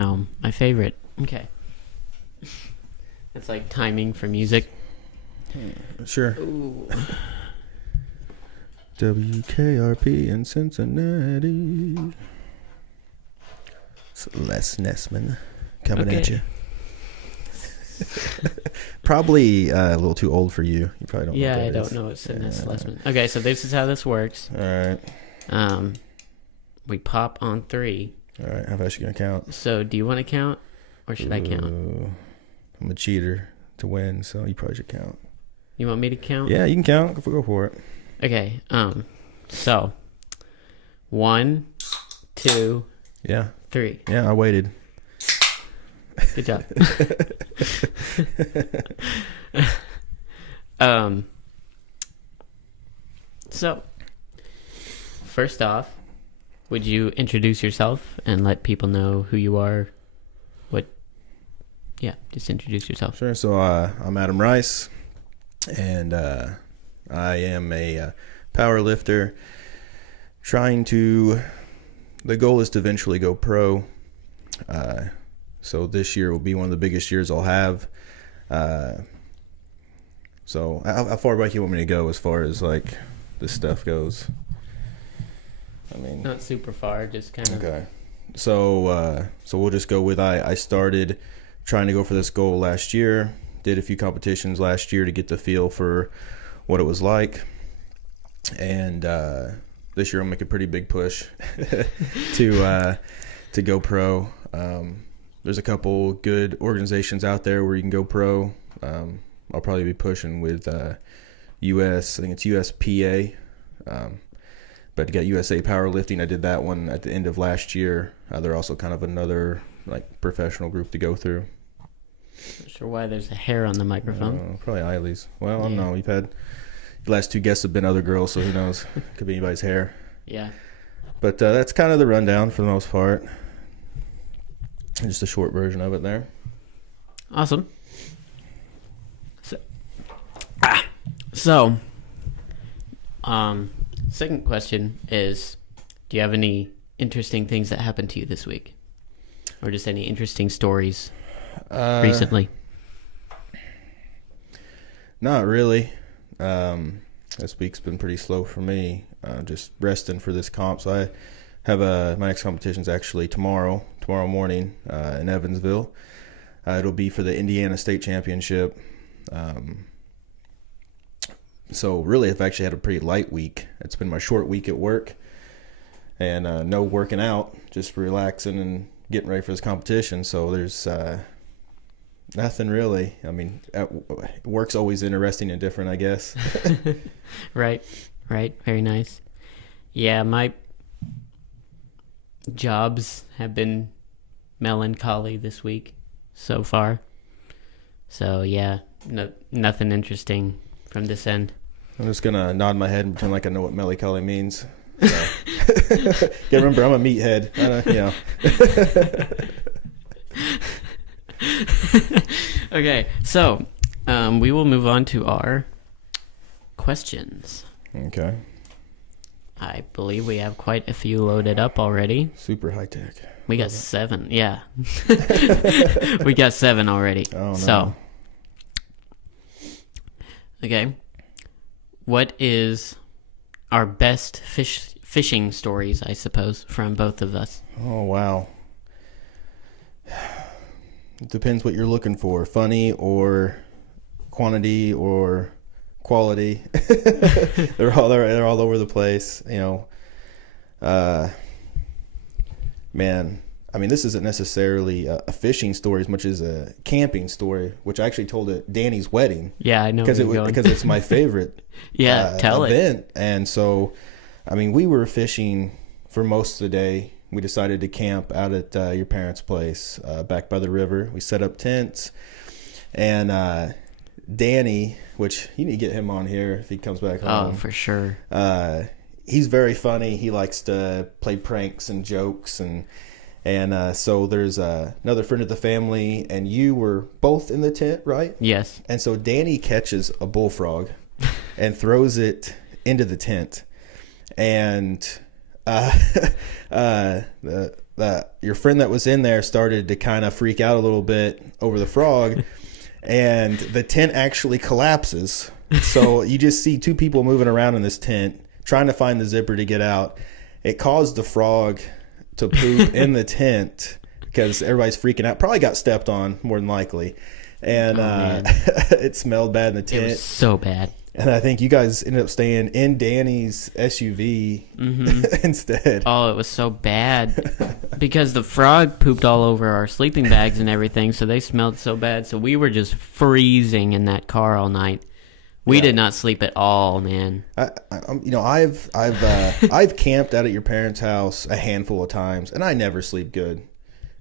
My favorite. Okay. It's like timing for music. Sure. Ooh. WKRP in Cincinnati. It's Les Nessman coming at you. Probably a little too old for you. You probably don't know what that I is. don't know what's in this lesson. Okay, so this is how this works. All right. We pop on 3. All right. How fast you going to count? So do you want to count or should I count? I'm a cheater to win, so you probably should count. You want me to count? Yeah, you can count. Go for it. Okay. So 1, 2, Yeah. 3. Yeah, I waited. Good job. So first off, would you introduce yourself and let people know who you are? Just introduce yourself. Sure. So I'm Adam Rice, and I am a power lifter. The goal is to eventually go pro. So this year will be one of the biggest years I'll have. So how far back you want me to go as far as like this stuff goes? I mean, Not super far, just kind of. okay. So we'll just go with I started trying to go for this goal last year. Did a few competitions last year to get the feel for what it was like, and this year I'll make a pretty big push to go pro. There's a couple good organizations out there where you can go pro. I'll probably be pushing with US. I think it's USPA. But to get USA Powerlifting, I did that one at the end of last year. They're also kind of another like professional group to go through. Not sure why there's a hair on the microphone. Probably Eileen's. Well, I don't know. We've had the last 2 guests have been other girls, so who knows? Could be anybody's hair. Yeah. But that's kind of the rundown for the most part. Just a short version of it there. Awesome. So, second question is, do you have any interesting things that happened to you this week? Or just any interesting stories recently? Not really. This week's been pretty slow for me. Just resting for this comp. So I have my next competition's actually tomorrow morning in Evansville. It'll be for the Indiana State Championship. So really, I've actually had a pretty light week. It's been my short week at work, and no working out, just relaxing and getting ready for this competition. So there's nothing really. I mean, work's always interesting and different, I guess. Right. Very nice. Yeah, my jobs have been melancholy this week so far. So yeah, nothing interesting from this end. I'm just gonna nod my head and pretend like I know what melancholy means. So. Yeah, remember, I'm a meathead. Okay, so we will move on to our questions. Okay. I believe we have quite a few loaded up already. Super high tech. We got 7, yeah. We got 7 already. Oh, no. So, okay. What is our best fishing stories, I suppose, from both of us? Oh, wow. It depends what you're looking for. Funny or quantity or quality. they're all over the place, man. I mean, this isn't necessarily a fishing story as much as a camping story, which I actually told at Danny's wedding. Yeah, I know. Because it's my favorite tell event. it. And so, I mean, we were fishing for most of the day. We decided to camp out at your parents' place back by the river. We set up tents. And Danny, which you need to get him on here if he comes back home. Oh, for sure. He's very funny. He likes to play pranks and jokes. And so there's another friend of the family, and you were both in the tent, right? Yes. And so Danny catches a bullfrog and throws it into the tent. And the your friend that was in there started to kind of freak out a little bit over the frog, and the tent actually collapses. So you just see two people moving around in this tent trying to find the zipper to get out. It caused the frog to poop in the tent because everybody's freaking out. Probably got stepped on more than likely. And it smelled bad in the tent. It was so bad. And I think you guys ended up staying in Danny's SUV instead. Oh, it was so bad because the frog pooped all over our sleeping bags and everything, so they smelled so bad. So we were just freezing in that car all night. We did not sleep at all, man. I've camped out at your parents' house a handful of times, and I never sleep good.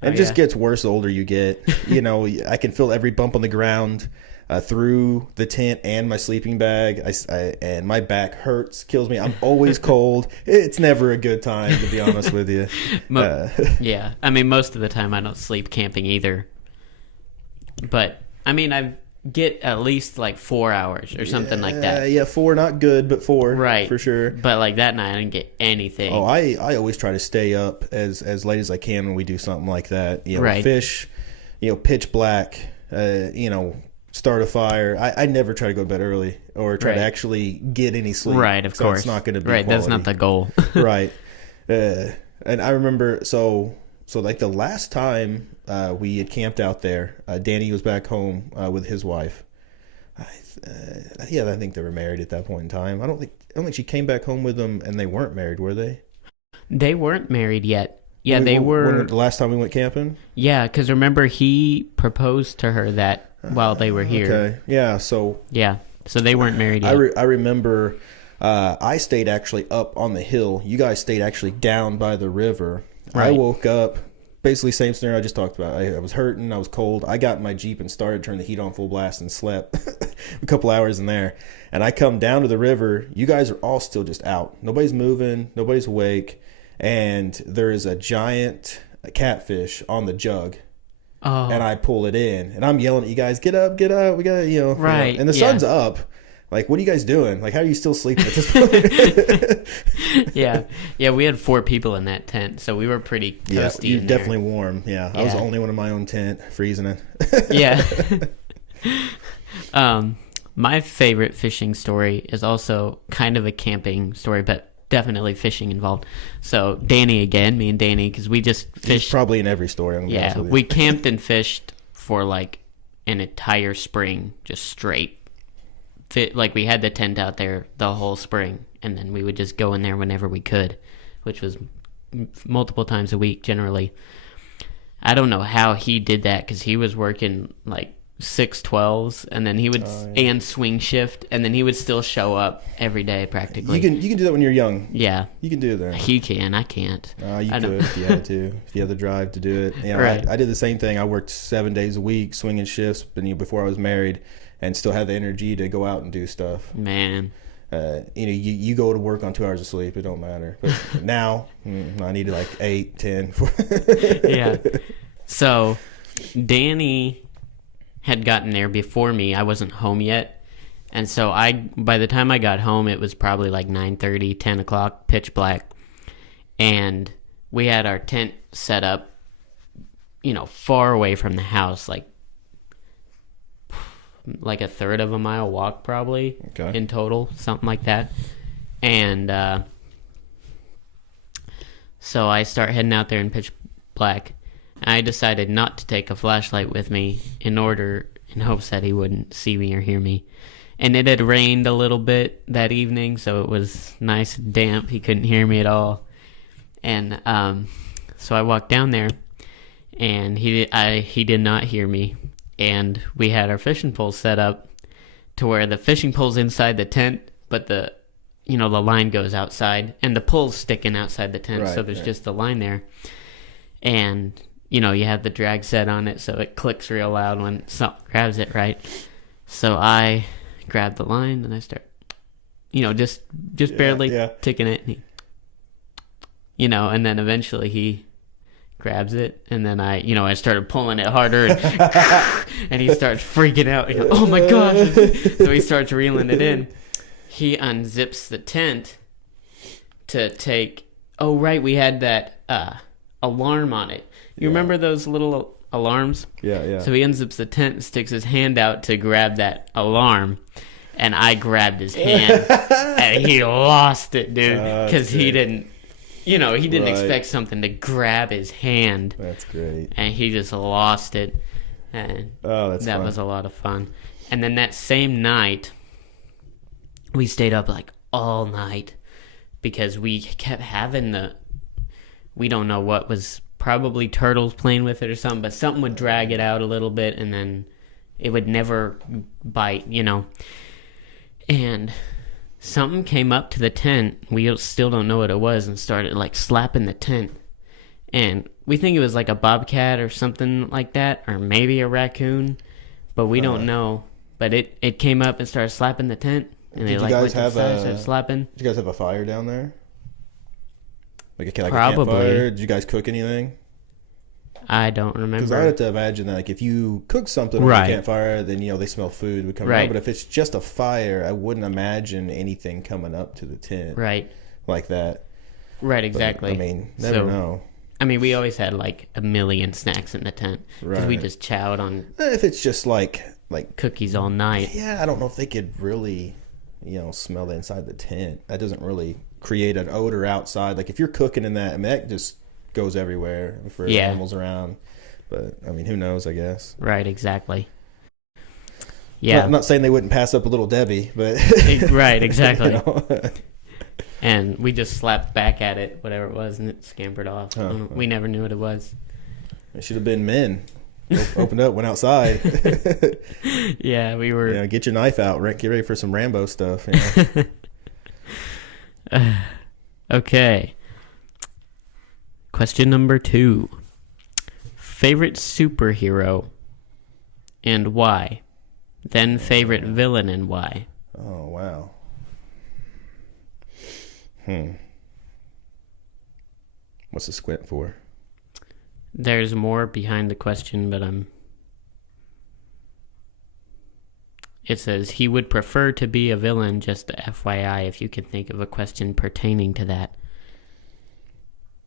It just gets worse the older you get. I can feel every bump on the ground. Through the tent and my sleeping bag, and my back hurts, kills me. I'm always cold. It's never a good time, to be honest with you. Yeah, I mean, most of the time I don't sleep camping either. But I mean, I get at least like 4 hours or something like that. Yeah, 4, not good, but 4, right, for sure. But like that night, I didn't get anything. Oh, I always try to stay up as late as I can when we do something like that. Right. Fish, pitch black. Start a fire. I never try to go to bed early or try to actually get any sleep. Right, of course. It's not going to be right. quality. That's not the goal. Right. And I remember, so like the last time we had camped out there, Danny was back home with his wife. I think they were married at that point in time. I don't think she came back home with them, and they weren't married, were they? They weren't married yet. Yeah, they were. The last time we went camping? Yeah, because remember, he proposed to her that while they were here. Okay. Yeah, so they weren't married yet. I remember I stayed actually up on the hill. You guys stayed actually down by the river. Right. I woke up, basically same scenario I just talked about. I was hurting. I was cold. I got in my Jeep and turned the heat on full blast and slept a couple hours in there. And I come down to the river. You guys are all still just out. Nobody's moving. Nobody's awake. And there is a giant catfish on the jug. Oh. And I pull it in, and I'm yelling at you guys, get up, we got right. And the sun's up. Like, what are you guys doing? Like, how are you still sleeping at this point? Yeah, we had 4 people in that tent, so we were pretty toasty. Yeah, you're definitely warm. Yeah, I was the only one in my own tent, freezing it. Yeah. My favorite fishing story is also kind of a camping story, but definitely fishing involved. So me and Danny, because we just fished. He's probably in every story. We camped and fished for like an entire spring, just straight. Like we had the tent out there the whole spring, and then we would just go in there whenever we could, which was multiple times a week generally. I don't know how he did that because he was working like 6/12s, and then he would and swing shift, and then he would still show up every day practically. You can do that when you're young. Yeah, you can do that. He can. I can't. You could if you had to. If you had the drive to do it. Yeah, right. I did the same thing. I worked 7 days a week, swinging shifts, before I was married, and still had the energy to go out and do stuff. Man. You go to work on 2 hours of sleep, it don't matter. But now I need like 8, 10. Yeah. So Danny had gotten there before me. I wasn't home yet, and so by the time I got home, it was probably like 9:30, 10 o'clock, pitch black, and we had our tent set up, far away from the house, like a third of a mile walk probably in total, something like that. And so I start heading out there in pitch black. I decided not to take a flashlight with me in hopes that he wouldn't see me or hear me. And it had rained a little bit that evening, so it was nice and damp. He couldn't hear me at all. And so I walked down there, and he did not hear me. And we had our fishing poles set up to where the fishing pole's inside the tent, but the line goes outside, and the pole's sticking outside the tent, so there's just a line there. And you have the drag set on it, so it clicks real loud when something grabs it, right? So I grab the line, and I start, just barely ticking it. And and then eventually he grabs it, and then I started pulling it harder, and he starts freaking out. He goes, oh my gosh. So he starts reeling it in. He unzips the tent to take, we had that alarm on it. You Yeah. remember those little alarms? Yeah, yeah. So he unzips the tent and sticks his hand out to grab that alarm. And I grabbed his hand. And he lost it, dude. Because he didn't, he didn't Right. expect something to grab his hand. That's great. And he just lost it. And That's that fun. was a lot of fun. And then that same night, we stayed up like all night because we kept having we don't know what was, probably turtles playing with it or something, but something would drag it out a little bit and then it would never bite, And something came up to the tent. We still don't know what it was and started like slapping the tent. And we think it was like a bobcat or something like that, or maybe a raccoon, but we don't know. But it came up and started slapping the tent. And Did they you like guys went to the have side, started slapping. Did you guys have a fire down there? Like a Probably. campfire? Did you guys cook anything? I don't Because I remember. have to imagine that, like, if you cook something on Right. a campfire, then they smell food would come Right. out. But if it's just a fire, I wouldn't imagine anything coming up to the tent Right. like that. Right, But, exactly. I mean, never know. I mean, we always had like a million snacks in the tent because we Right. just chowed on If it's just like cookies all night. yeah, I don't know if they could really, smell the inside the tent. That doesn't really create an odor outside. Like if you're cooking in that, I mean, that just goes everywhere for animals around. But I mean, who knows? I guess. Right, exactly. Yeah. I'm not saying they wouldn't pass up a little Debbie, but Right, exactly. you know? And we just slapped back at it, whatever it was, and it scampered off. Oh. We never knew what it was. It should have been men. Opened up, went outside. Yeah, we were. Get your knife out. Get ready for some Rambo stuff. Okay. Question number 2. Favorite superhero and why? Then favorite villain and why? Oh, wow. What's the squint for? There's more behind the question, but it says he would prefer to be a villain, just FYI, if you can think of a question pertaining to that.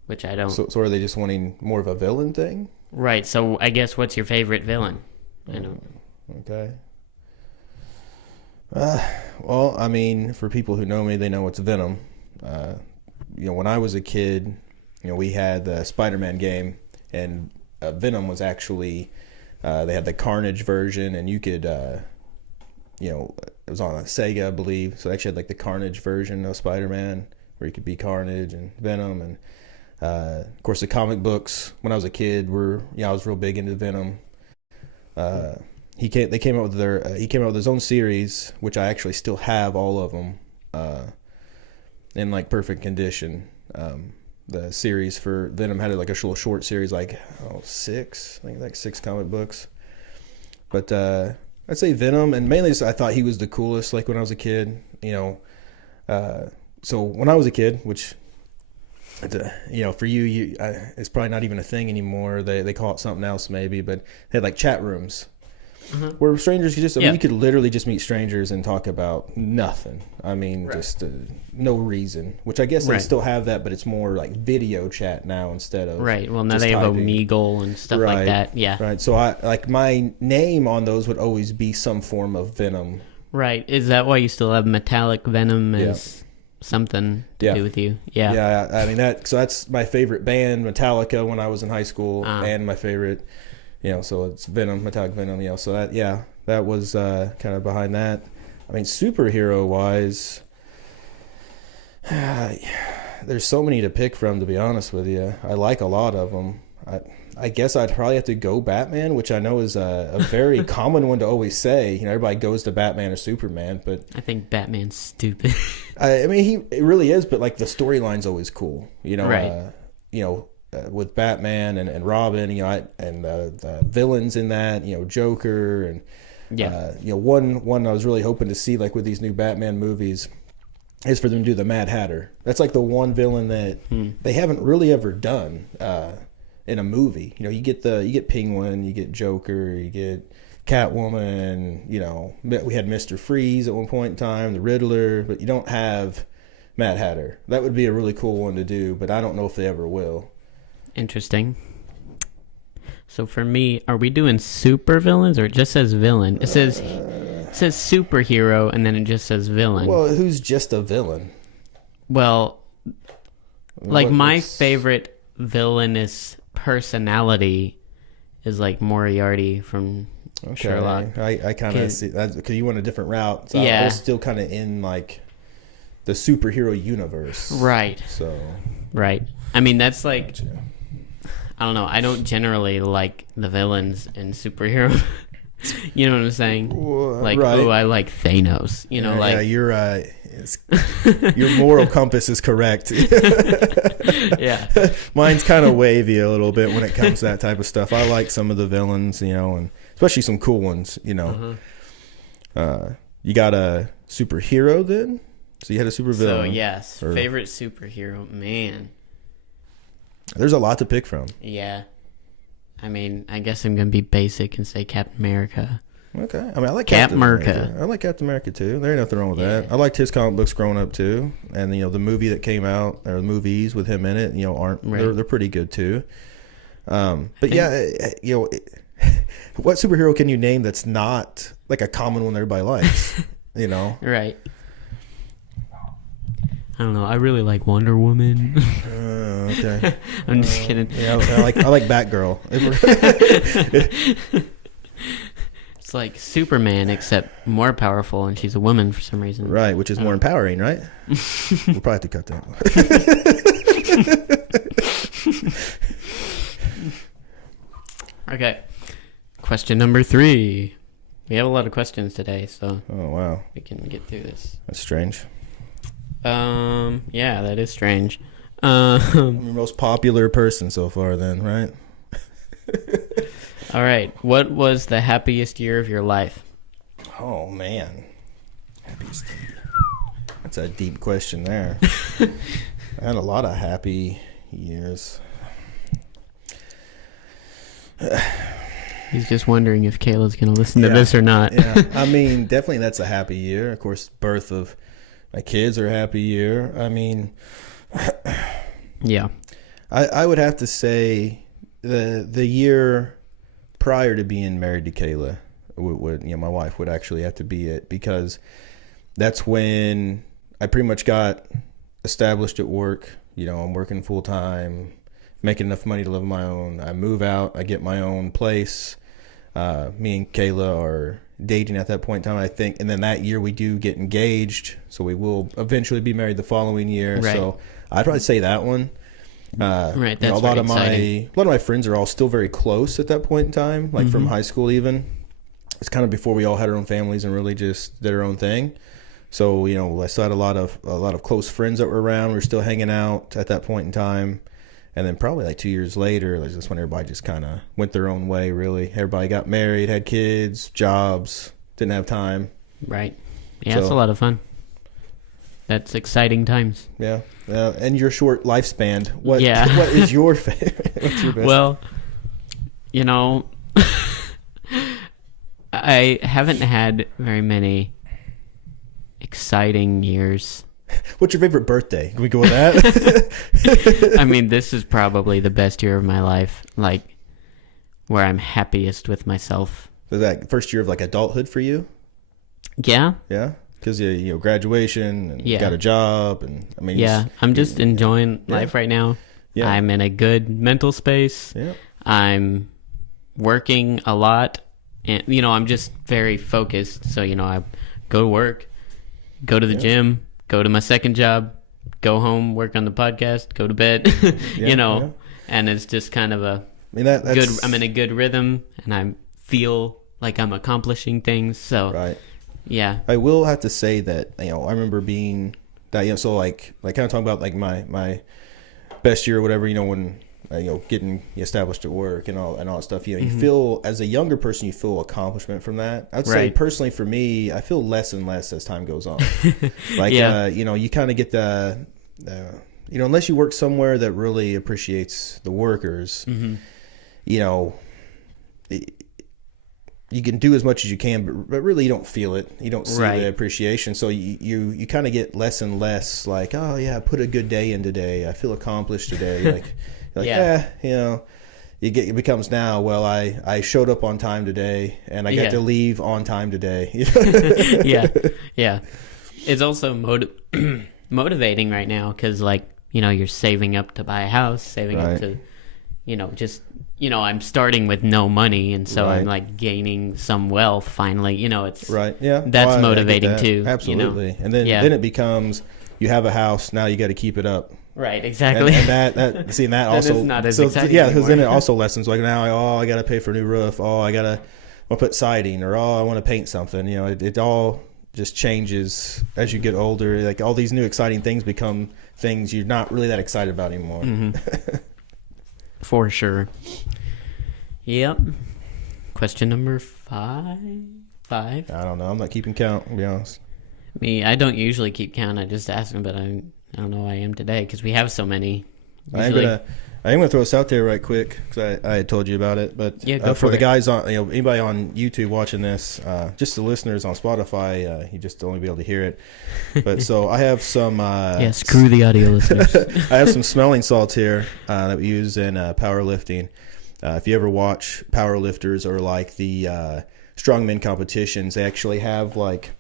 Which I don't. So are they just wanting more of a villain thing? Right, so I guess what's your favorite villain? I don't. Okay. Well, I mean, for people who know me, they know it's Venom. When I was a kid, we had the Spider-Man game, and Venom was actually, they had the Carnage version, and you could, it was on a Sega, I believe, so they actually had like the Carnage version of Spider-Man, where you could be Carnage and Venom, and of course the comic books, when I was a kid, I was real big into Venom. He came out with his own series, which I actually still have all of them in like perfect condition. The series for Venom had like a little short series, like 6, I think like 6 comic books. But I'd say Venom, and mainly I thought he was the coolest. Like when I was a kid, so when I was a kid, which for you, it's probably not even a thing anymore. They call it something else maybe, but they had like chat rooms. Where strangers could you could literally just meet strangers and talk about nothing. I mean, Right. just no reason. Which I guess they Right. still have that, but it's more like video chat now instead of Right, well, now just they have typing. Omegle and stuff like Right. that. Yeah. Right. So my name on those would always be some form of Venom. Right. Is that why you still have metallic venom as something to Yeah. do with you? Yeah. Yeah. I mean that's my favorite band, Metallica, when I was in high school, and my favorite. So it's Venom, Metallic Venom, so that was kind of behind that. I mean, superhero-wise, there's so many to pick from, to be honest with you. I like a lot of them. I guess I'd probably have to go Batman, which I know is a very common one to always say. Everybody goes to Batman or Superman, but I think Batman's stupid. I mean, it really is, but like the storyline's always cool, Right. With Batman and Robin, and the villains in that, Joker, and one I was really hoping to see, like with these new Batman movies, is for them to do the Mad Hatter. That's like the one villain that they haven't really ever done in a movie. You get Penguin, you get Joker, you get Catwoman. We had Mr. Freeze at one point in time, the Riddler, but you don't have Mad Hatter. That would be a really cool one to do, but I don't know if they ever will. Interesting. So for me, are we doing super villains or it just says villain? It says superhero and then it just says villain. Well, who's just a villain? Well, like my favorite villainous personality is like Moriarty from Sherlock. I kind of see that because you went a different route. So yeah. I was still kind of in like the superhero universe. Right. So. Right. I mean, that's like, I don't know. I don't generally like the villains in superhero. You know what I'm saying? Like, right. oh, I like Thanos. You know, like you're your moral compass is correct. Yeah, mine's kind of wavy a little bit when it comes to that type of stuff. I like some of the villains, you know, and especially some cool ones. You know, you got a superhero then. So you had a supervillain. So yes, favorite superhero, man. There's a lot to pick from. Yeah. I mean, I guess I'm gonna be basic and say Captain America. Okay. I mean, I like Captain America. I like Captain America too. There ain't nothing wrong with that. I liked his comic books growing up too, and you know the movie that came out or the movies with him in it, you know, aren't they're pretty good too. But yeah, you know, what superhero can you name that's not like a common one that everybody likes? You know, right? I don't know. I really like Wonder Woman. Okay. I'm just kidding. Yeah, I like Batgirl. It's like Superman, except more powerful, and she's a woman for some reason. Right, which is more empowering, right? We'll probably have to cut that one. Okay. Question number 3. We have a lot of questions today, so oh wow, we can get through this. That's strange. Yeah, that is strange. I'm your most popular person so far then, right? All right. What was the happiest year of your life? Oh, man. Happiest year. That's a deep question there. I had a lot of happy years. He's just wondering if Kayla's going to listen to this or not. Yeah, I mean, definitely that's a happy year. Of course, birth of my kids are a happy year. I mean... Yeah. I would have to say the year prior to being married to Kayla would you know, my wife would actually have to be it, because that's when I pretty much got established at work. You know, I'm working full time, making enough money to live on my own. I move out, I get my own place. Me and Kayla are dating at that point in time, I think, and then that year we do get engaged, so we will eventually be married the following year. Right. So I'd probably say that one. Right, that's you know, a lot of my friends are all still very close at that point in time, like from high school even. It's kind of before we all had our own families and really just did our own thing. So, you know, I still had a lot of close friends that were around. We were still hanging out at that point in time. And then probably like 2 years later, like that's when everybody just kind of went their own way, really. Everybody got married, had kids, jobs, didn't have time. Right. Yeah, it's a lot of fun. That's exciting times. Yeah. And your short lifespan. What is your favorite? What's your best? Well, you know, I haven't had very many exciting years. What's your favorite birthday? Can we go with that? I mean, this is probably the best year of my life, like where I'm happiest with myself. Was that first year of like adulthood for you? Yeah. Yeah. Because you know, graduation and you got a job, and I mean, I'm just enjoying life right now. Yeah. I'm in a good mental space. Yeah. I'm working a lot, and you know, I'm just very focused. So you know, I go to work, go to the gym, go to my second job, go home, work on the podcast, go to bed. You know, and it's just kind of a that's good. I'm in a good rhythm, and I feel like I'm accomplishing things. So right. Yeah, I will have to say that, you know, I remember being that, you know, so like kind of talking about like my best year or whatever, you know, when you know, getting established at work and all that stuff, you know, you feel as a younger person, you feel accomplishment from that. I'd say personally for me, I feel less and less as time goes on. Like you know, you kind of get the you know, unless you work somewhere that really appreciates the workers, you know, you can do as much as you can, but really you don't feel it. You don't see the appreciation. So you kind of get less and less like, oh yeah, I put a good day in today. I feel accomplished today. Like, You're like, Yeah. It becomes now, well, I showed up on time today, and I got to leave on time today. Yeah. It's also motivating right now because, like, you're saving up to buy a house, saving up to, I'm starting with no money, and so I'm, like, gaining some wealth finally. It's right. Yeah, that's motivating too. Absolutely, and then it becomes you have a house now, you got to keep it up. Right, exactly. And that also is not as exciting because then it anymore. also lessons like now I got to pay for a new roof. I'll put siding, or I want to paint something. It all just changes as you get older. Like all these new exciting things become things you're not really that excited about anymore. Mm-hmm. For sure. Yep. Question number 5. I don't know. I'm not keeping count, to be honest. I don't usually keep count. I just ask them, but I don't know who I am today because we have so many. Usually. I am gonna throw this out there right quick because I had told you about it, but for the guys on anybody on YouTube watching this, just the listeners on Spotify, you just only be able to hear it. But so I have some screw the audio listeners. I have some smelling salts here that we use in powerlifting. If you ever watch powerlifters or like the strongman competitions, they actually have like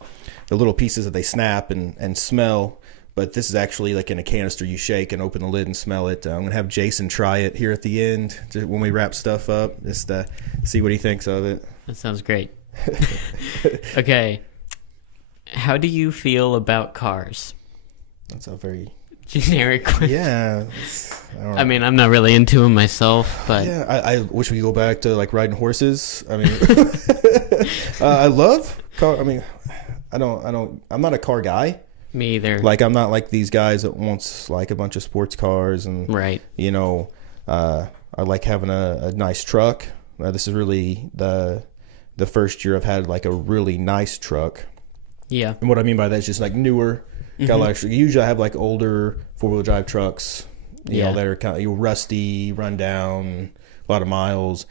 the little pieces that they snap and smell. But this is actually like in a canister you shake and open the lid and smell it. I'm going to have Jason try it here at the end when we wrap stuff up, just to see what he thinks of it. That sounds great. Okay. How do you feel about cars? That's a very generic question. Yeah. I mean, I'm not really into them myself, but... Yeah, I wish we could go back to like riding horses. I mean, I love car. I mean, I'm not a car guy. Me either. Like I'm not like these guys that wants like a bunch of sports cars and right. I like having a nice truck. This is really the first year I've had like a really nice truck. Yeah. And what I mean by that is just like newer. Usually I have like older 4-wheel drive trucks, you know, that are kind of rusty, run down, a lot of miles.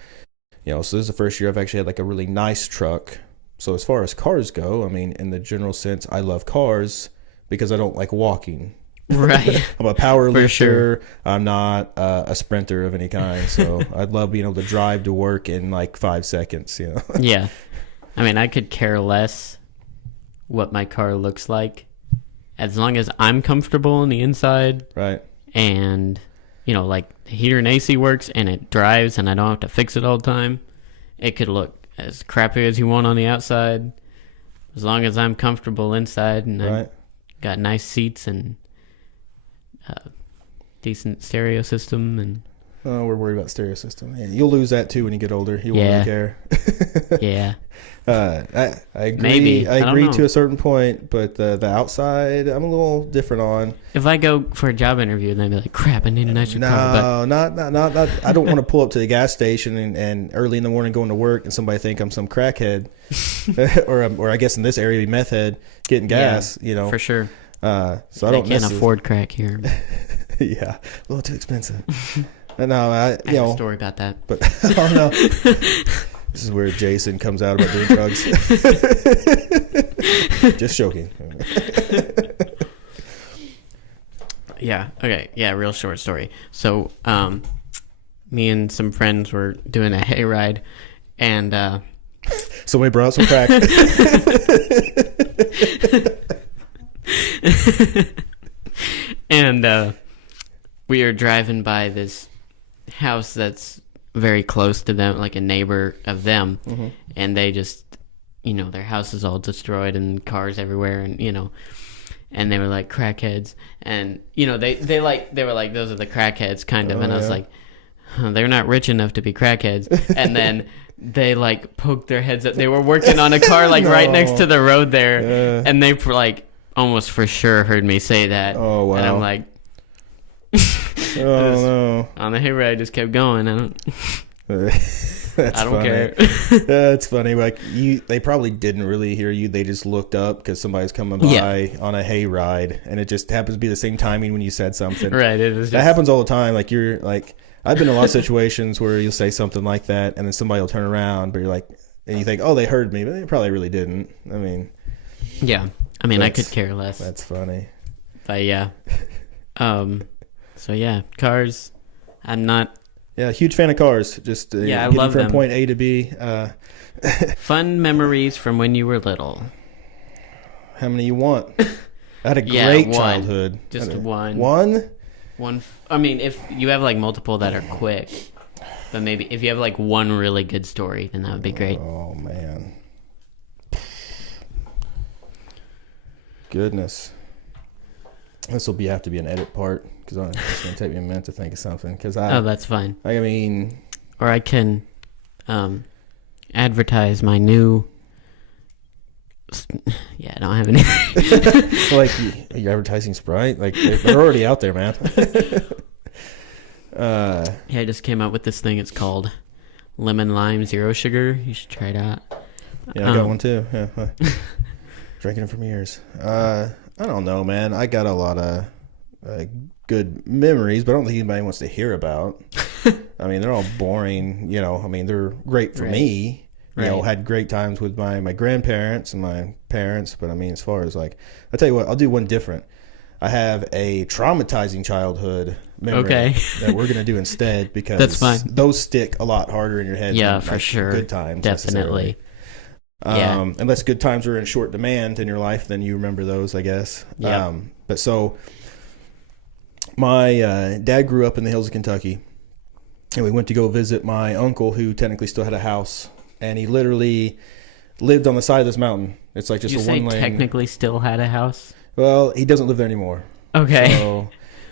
So this is the first year I've actually had like a really nice truck. So as far as cars go, I mean, in the general sense, I love cars. Because I don't like walking. Right. I'm a power lifter. Sure. I'm not a sprinter of any kind. So I'd love being able to drive to work in like 5 seconds. Yeah. I mean, I could care less what my car looks like as long as I'm comfortable on the inside. Right. And, like the heater and AC works and it drives and I don't have to fix it all the time. It could look as crappy as you want on the outside. As long as I'm comfortable inside and right. Got nice seats and decent stereo system and. Oh, we're worried about stereo system. Yeah, you'll lose that too when you get older. You won't really care. Yeah. I agree. Maybe. I agree to a certain point, but the outside, I'm a little different on. If I go for a job interview, then they'd be like, "Crap, I need a nicer car." No, not. I don't want to pull up to the gas station and early in the morning going to work and somebody think I'm some crackhead, or I guess in this area, be meth head getting gas. For sure. So I don't can't afford crack here. Yeah, a little too expensive. No, I have a story about that. But oh no, this is where Jason comes out about doing drugs. Just joking. Yeah. Okay. Yeah. Real short story. So, me and some friends were doing a hayride, and somebody brought out some crack. And we are driving by this house that's very close to them, like a neighbor of them, and they just, their house is all destroyed and cars everywhere, and and they were like crackheads, and they were like, those are the crackheads kind of, and I was like, they're not rich enough to be crackheads, and then they like poked their heads up. They were working on a car like right next to the road there, and they like almost for sure heard me say that. Oh wow! And I'm like. No. On the hayride, I just kept going. I don't care. That's funny. Like they probably didn't really hear you. They just looked up because somebody's coming by on a hayride, and it just happens to be the same timing when you said something. Right. It was that happens all the time. Like you're like, I've been in a lot of situations where you'll say something like that, and then somebody will turn around, but you're like, and you think, oh, they heard me, but they probably really didn't. I mean, yeah. I mean, I could care less. That's funny. But yeah. So yeah, cars, I'm not. Yeah, huge fan of cars. Just I getting love from them. point A to B. Fun memories from when you were little. How many you want? I had a Yeah, great one. childhood. Just one. One? I mean, if you have like multiple that are quick, but maybe if you have like one really good story, then that would be great. Oh, man. Goodness. This will have to be an edit part because it's going to take me a minute to think of something. Oh, that's fine. I mean, Or I can advertise my new. Yeah, I don't have any. like you're advertising Sprite. Like they're already out there, man. Yeah, I just came up with this thing. It's called Lemon Lime Zero Sugar. You should try it out. Yeah, I got one too. Yeah, drinking it for years. I don't know, man. I got a lot of good memories, but I don't think anybody wants to hear about. I mean, they're all boring. You know, I mean, they're great for me. You know, had great times with my grandparents and my parents. But I mean, as far as like, I'll tell you what, I'll do one different. I have a traumatizing childhood memory that we're going to do instead because that's fine. Those stick a lot harder in your head than for sure. Good times. Definitely. Unless good times are in short demand in your life, then you remember those, I guess. Yeah. But so my dad grew up in the hills of Kentucky, and we went to go visit my uncle who technically still had a house, and he literally lived on the side of this mountain. It's like just you a say one lane. Technically still had a house? Well, he doesn't live there anymore. Okay.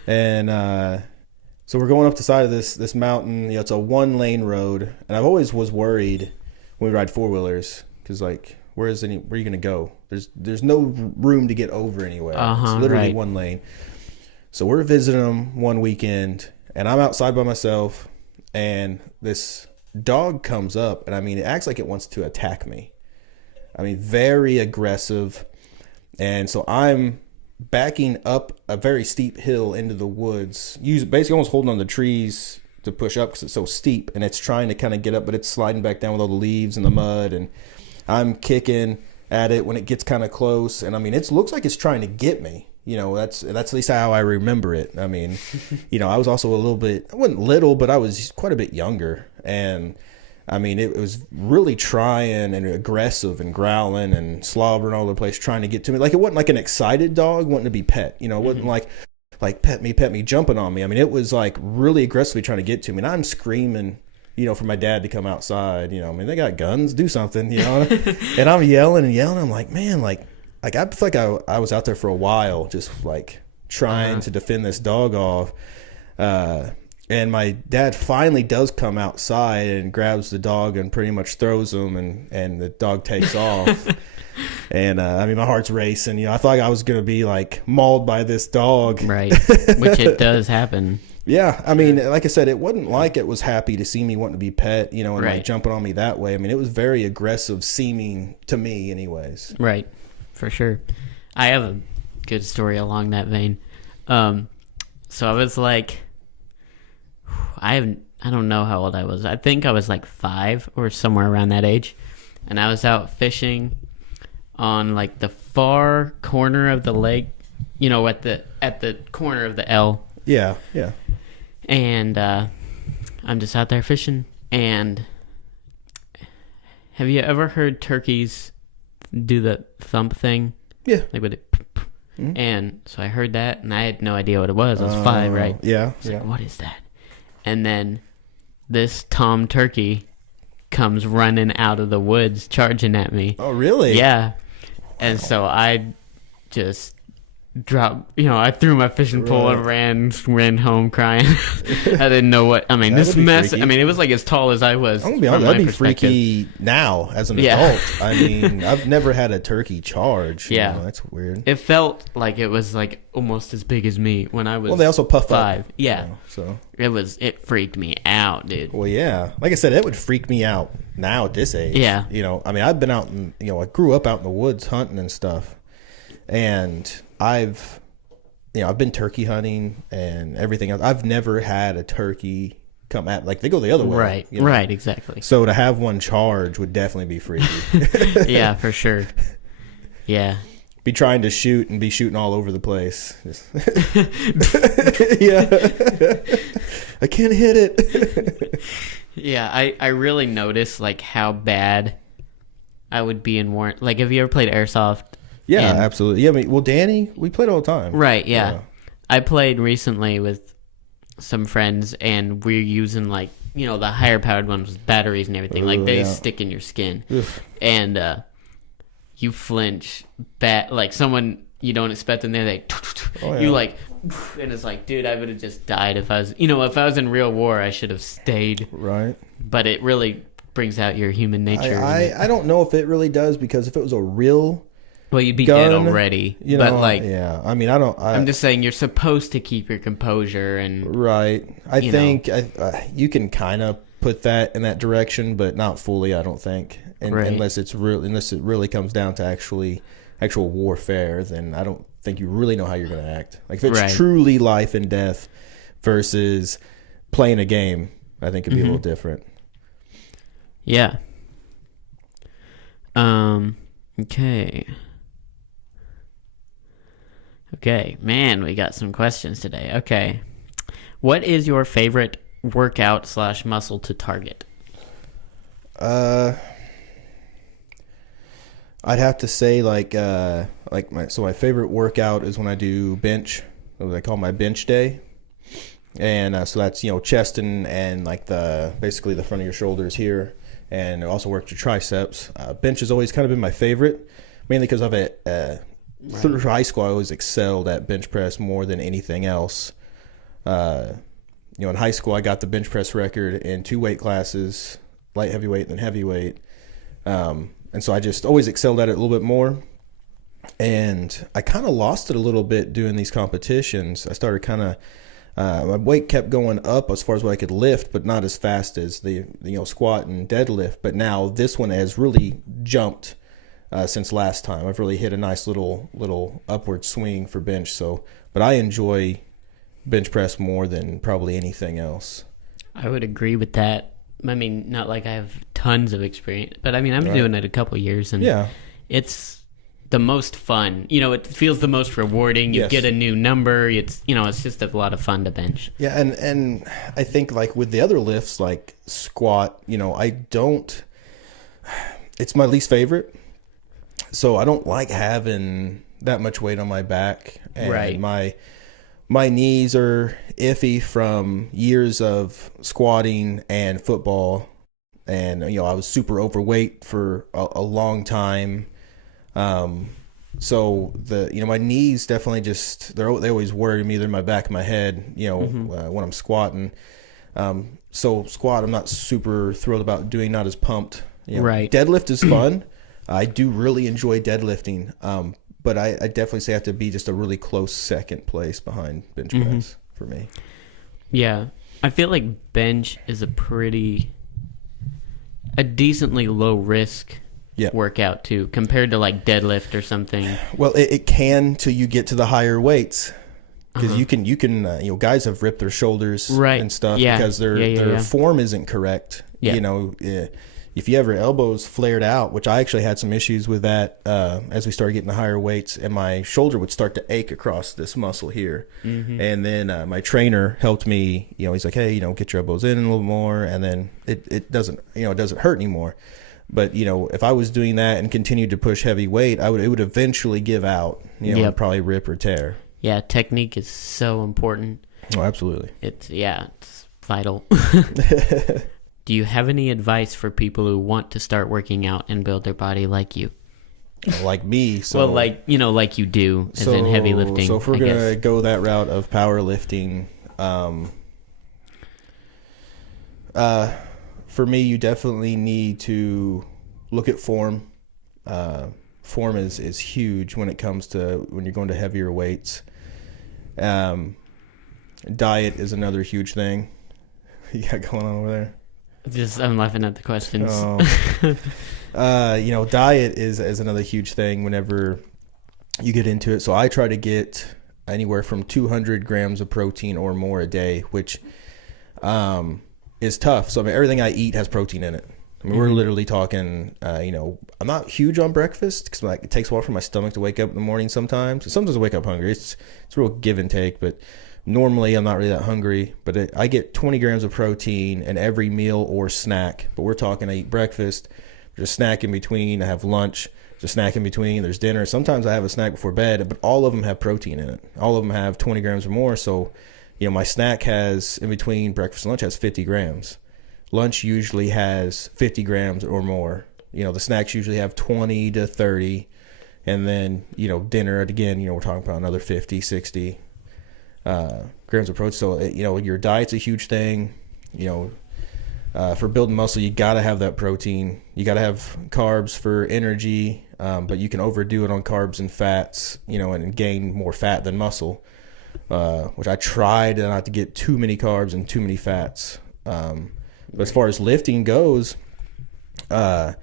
So we're going up the side of this mountain. You know, it's a one lane road, and I've always was worried when we ride four wheelers because like where are you going to go? There's no room to get over anywhere. It's literally one lane. So we're visiting them one weekend, and I'm outside by myself, and this dog comes up, and I mean, it acts like it wants to attack me. I mean, very aggressive. And so I'm backing up a very steep hill into the woods, basically almost holding on the trees to push up because it's so steep, and it's trying to kind of get up, but it's sliding back down with all the leaves and the mud, and I'm kicking at it when it gets kind of close. And I mean, it looks like it's trying to get me. You know, that's at least how I remember it. I mean, you know, I was also I wasn't little, but I was quite a bit younger. And I mean, it was really trying and aggressive and growling and slobbering all over the place, trying to get to me. Like, it wasn't like an excited dog wanting to be pet. You know, it wasn't like pet me, jumping on me. I mean, it was like really aggressively trying to get to me. And I'm screaming, you know, for my dad to come outside. You know, I mean, they got guns, do something, you know. And I'm yelling and yelling. I'm like, man, like I feel like I was out there for a while just like trying to defend this dog off. And my dad finally does come outside and grabs the dog and pretty much throws him, and the dog takes off. And I mean, my heart's racing. You know, I thought I was going to be like mauled by this dog. Right. Which it does happen. Yeah. I mean, like I said, it wasn't like it was happy to see me wanting to be pet, you know, and like jumping on me that way. I mean, it was very aggressive seeming to me anyways. Right. For sure. I have a good story along that vein. So I was like, I don't know how old I was. I think I was like 5 or somewhere around that age. And I was out fishing on like the far corner of the lake, you know, at the corner of the L. Yeah, yeah. And I'm just out there fishing. And have you ever heard turkeys do the thump thing? Yeah. Like with it. Mm-hmm. And so I heard that, and I had no idea what it was. I was 5, right? Yeah. Like, what is that? And then this tom turkey comes running out of the woods, charging at me. Oh, really? Yeah. And so I just dropped, you know, I threw my fishing pole and ran home crying. I didn't know what, I mean, this mess, freaky. I mean, it was like as tall as I was. I'm going to be honest, that'd be freaky now as an adult. I mean, I've never had a turkey charge. Yeah. You know, that's weird. It felt like it was like almost as big as me when I was. Well, they also puff 5. up. Yeah. You know, so it freaked me out, dude. Well, yeah. Like I said, it would freak me out now at this age. Yeah. You know, I mean, I've been out in, you know, I grew up out in the woods hunting and stuff. And I've been turkey hunting and everything else. I've never had a turkey come at, like, they go the other way. Right, you know? Right, exactly. So to have one charge would definitely be freaky. Yeah, for sure. Yeah. Be trying to shoot and be shooting all over the place. Yeah. I can't hit it. Yeah, I really noticed like how bad I would be in war. Like, have you ever played airsoft? Yeah, And- absolutely. Yeah, I mean, well, Danny, we played all the time. Right, yeah. I played recently with some friends, and we're using, like, you know, the higher powered ones with batteries and everything. Like, they stick in your skin. Oof. And you flinch bad. Like, someone you don't expect in there, they... You, like... And it's like, dude, I would have just died if I was... You know, if I was in real war, I should have stayed. Right. But it really brings out your human nature. I don't know if it really does, because if it was a real... Well, you'd be gun, dead already. You know, but, like... Yeah, I mean, I'm just saying you're supposed to keep your composure and... Right. I think you can kind of put that in that direction, but not fully, I don't think. Unless it really comes down to actual warfare, then I don't think you really know how you're going to act. Like, if it's truly life and death versus playing a game, I think it'd be a little different. Yeah. Okay. Okay, man, we got some questions today. Okay. What is your favorite workout / muscle to target? I'd have to say my favorite workout is when I do bench, what I call my bench day. And so that's, you know, chest and like basically the front of your shoulders here, and also work your triceps. Bench has always kind of been my favorite, mainly because through high school, I always excelled at bench press more than anything else. You know, in high school, I got the bench press record in 2 weight classes, light heavyweight and then heavyweight. And so I just always excelled at it a little bit more. And I kind of lost it a little bit doing these competitions. I started my weight kept going up as far as what I could lift, but not as fast as the squat and deadlift. But now this one has really jumped since last time. I've really hit a nice little upward swing for bench. But I enjoy bench press more than probably anything else. I would agree with that. I mean, not like I have tons of experience, but I mean, I'm doing it a couple years, and it's the most fun. You know, it feels the most rewarding. You get a new number. It's just a lot of fun to bench. Yeah, and I think like with the other lifts, like squat, it's my least favorite. So I don't like having that much weight on my back, and my knees are iffy from years of squatting and football, and I was super overweight for a long time. So my knees definitely they always worry me. They're in my back of my head, when I'm squatting. So squat, I'm not super thrilled about doing, not as pumped. Deadlift is fun. I do really enjoy deadlifting. But I definitely say I have to be just a really close second place behind bench press for me. Yeah. I feel like bench is a decently low risk workout too, compared to like deadlift or something. Well, it can till you get to the higher weights, because you can guys have ripped their shoulders and stuff because their form isn't correct. If you have your elbows flared out, which I actually had some issues with that as we started getting the higher weights, and my shoulder would start to ache across this muscle here. And then my trainer helped me. He's like, hey, get your elbows in a little more, and then it doesn't hurt anymore. But if I was doing that and continued to push heavy weight, it would eventually give out. And probably rip or tear. Yeah, technique is so important. Oh, absolutely. It's vital. Do you have any advice for people who want to start working out and build their body like you? Like me? So, well, like you do, as in heavy lifting. So if we're going to go that route of powerlifting, for me, you definitely need to look at form. Form is huge when it comes to when you're going to heavier weights. Diet is another huge thing. You got going on over there? I'm laughing at the questions. Diet is another huge thing whenever you get into it. So I try to get anywhere from 200 grams of protein or more a day, which is tough. So everything I eat has protein in it. We're literally talking, I'm not huge on breakfast because it takes a while for my stomach to wake up in the morning sometimes. Sometimes I wake up hungry. It's a real give and take. But normally I'm not really that hungry, but I get 20 grams of protein in every meal or snack. But we're talking, I eat breakfast, there's a snack in between, I have lunch, there's a snack in between, there's dinner. Sometimes I have a snack before bed, but all of them have protein in it. All of them have 20 grams or more. So, my snack has, in between breakfast and lunch, has 50 grams. Lunch usually has 50 grams or more. The snacks usually have 20 to 30. And then, dinner, again, we're talking about another 50, 60 grams of protein. So, your diet's a huge thing. For building muscle, you got to have that protein. You got to have carbs for energy, but you can overdo it on carbs and fats, and gain more fat than muscle, which I tried not to get too many carbs and too many fats. But as far as lifting goes, getting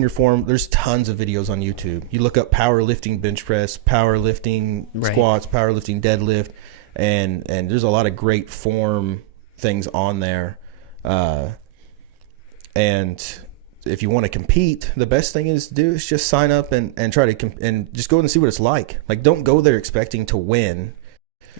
your form, there's tons of videos on YouTube. You look up powerlifting bench press, powerlifting squats, powerlifting deadlift, and there's a lot of great form things on there. And if you want to compete, the best thing is just sign up and try to and just go and see what it's like. Like, don't go there expecting to win.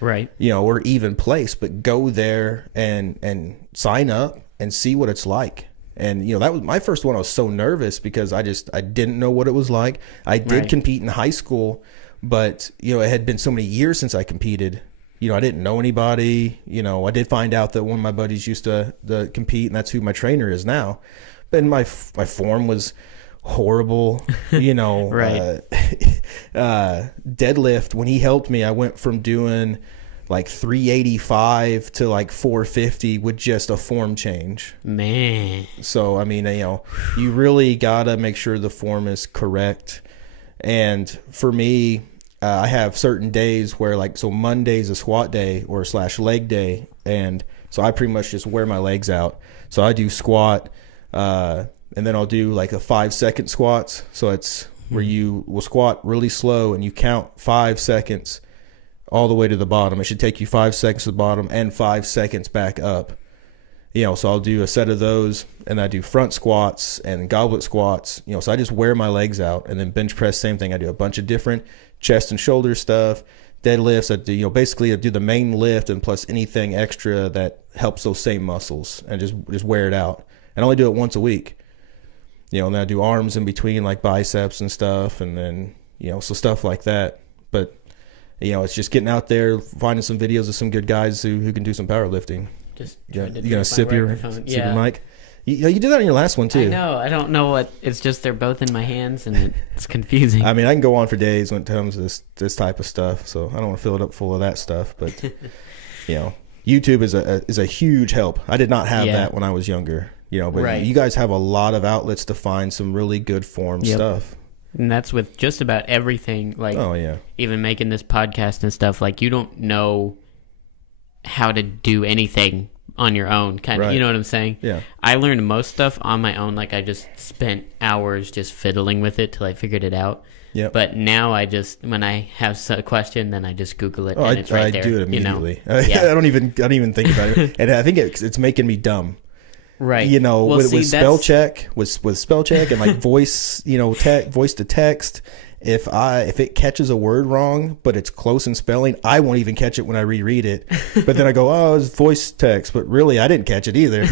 Right. Or even place, but go there and sign up and see what it's like. And, that was my first one. I was so nervous because I didn't know what it was like. I did compete in high school, but, it had been so many years since I competed. I didn't know anybody. I did find out that one of my buddies used to compete, and that's who my trainer is now. But my form was horrible. Deadlift, when he helped me, I went from doing like 385 to like 450 with just a form change. Man. So, I mean, you really got to make sure the form is correct. And for me, I have certain days where so Monday's a squat day or / leg day. And so I pretty much just wear my legs out. So I do squat, and then I'll do like a 5-second squats. So it's where you will squat really slow and you count 5 seconds all the way to the bottom. It should take you 5 seconds to the bottom and 5 seconds back up. So I'll do a set of those, and I do front squats and goblet squats. So I just wear my legs out. And then bench press, same thing. I do a bunch of different chest and shoulder stuff. Deadlifts, I do, basically I do the main lift and plus anything extra that helps those same muscles, and just wear it out. And I only do it once a week. And then I do arms in between, like biceps and stuff, and then, so stuff like that. But it's just getting out there, finding some videos of some good guys who can do some powerlifting. Just you gonna sip your mic? You did that in your last one too. I know. I don't know what. It's just they're both in my hands, and it's confusing. I mean, I can go on for days when it comes to this type of stuff. So I don't want to fill it up full of that stuff. But YouTube is a huge help. I did not have that when I was younger. But you guys have a lot of outlets to find some really good form stuff. And that's with just about everything. Like, even making this podcast and stuff. Like, you don't know how to do anything on your own, kind of. You know what I'm saying? Yeah. I learned most stuff on my own. Like, I just spent hours just fiddling with it till I figured it out. Yeah. But now I just, when I have a question, then I just Google it, and it's right there. I do it immediately. I don't even think about it, and I think it's making me dumb. Right. With spell check, with spell check and like voice, voice to text. If it catches a word wrong, but it's close in spelling, I won't even catch it when I reread it. But then I go, oh, it's voice text, but really I didn't catch it either.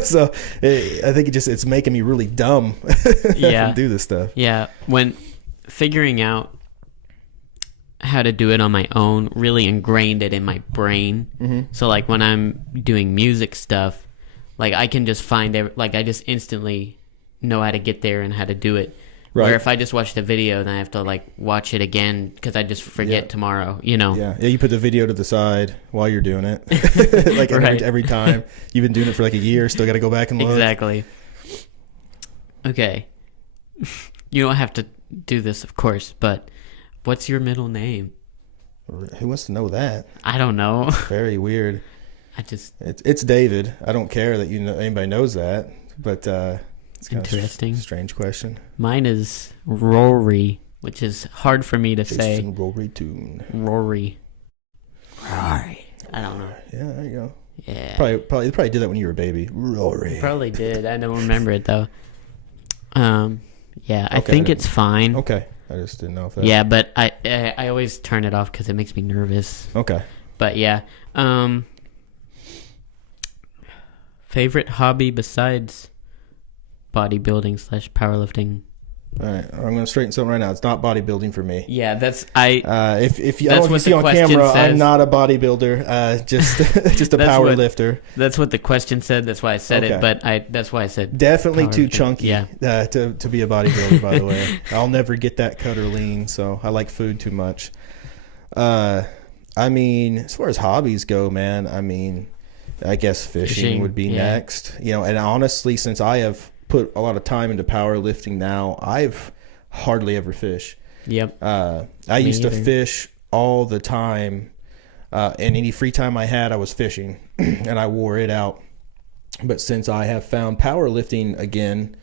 So I think it's making me really dumb to do this stuff. Yeah. When figuring out how to do it on my own really ingrained it in my brain. Mm-hmm. So like when I'm doing music stuff, like I can just I just instantly know how to get there and how to do it. Right. Where if I just watch the video, then I have to like watch it again because I just forget tomorrow, Yeah, you put the video to the side while you're doing it. Like every time. You've been doing it for like a year, still got to go back and look. Exactly. Okay. You don't have to do this, of course, but what's your middle name? Who wants to know that? I don't know. Very weird. It's David. I don't care that anybody knows that, but it's kind interesting. Of a strange question. Mine is Rory, which is hard for me to say. Rory Tune. Rory. I don't know. Yeah, there you go. Yeah. Probably did that when you were a baby. Rory. Probably did. I don't remember it though. Yeah, I think it's fine. Okay. I just didn't know if that. Yeah, but I always turn it off because it makes me nervous. Okay. But yeah, favorite hobby besides bodybuilding / powerlifting. All right, I'm going to straighten something right now. It's not bodybuilding for me. Yeah, that's if you, I don't know if you see on camera, says. I'm not a bodybuilder. Just a power lifter. That's what the question said. That's why I said it. But that's why I said definitely too chunky. Yeah. To be a bodybuilder. By the way, I'll never get that cut or lean. So I like food too much. I mean, as far as hobbies go, man. I mean, I guess fishing would be next. You know, and honestly, since I have put a lot of time into powerlifting now, I've hardly ever fished. Yep. I used to fish all the time, and any free time I had, I was fishing, and I wore it out. But since I have found powerlifting again,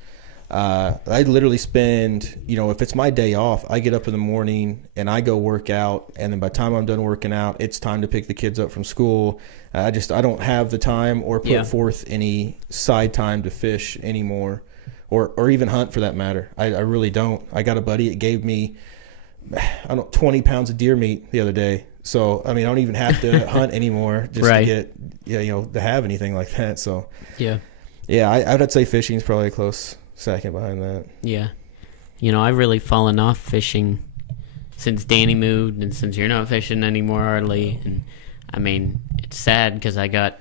I literally spend, you know, if it's my day off, I get up in the morning and I go work out, and then by the time I'm done working out, it's time to pick the kids up from school. I don't have the time or put forth any side time to fish anymore, or even hunt for that matter. I really don't. I got a buddy that gave me 20 pounds of deer meat the other day. So I mean, I don't even have to hunt anymore just to get to have anything like that. So yeah, I'd say fishing is probably a close second behind that. Yeah, you know, I've really fallen off fishing since Danny moved, and since you're not fishing anymore, hardly. And I mean, it's sad because I got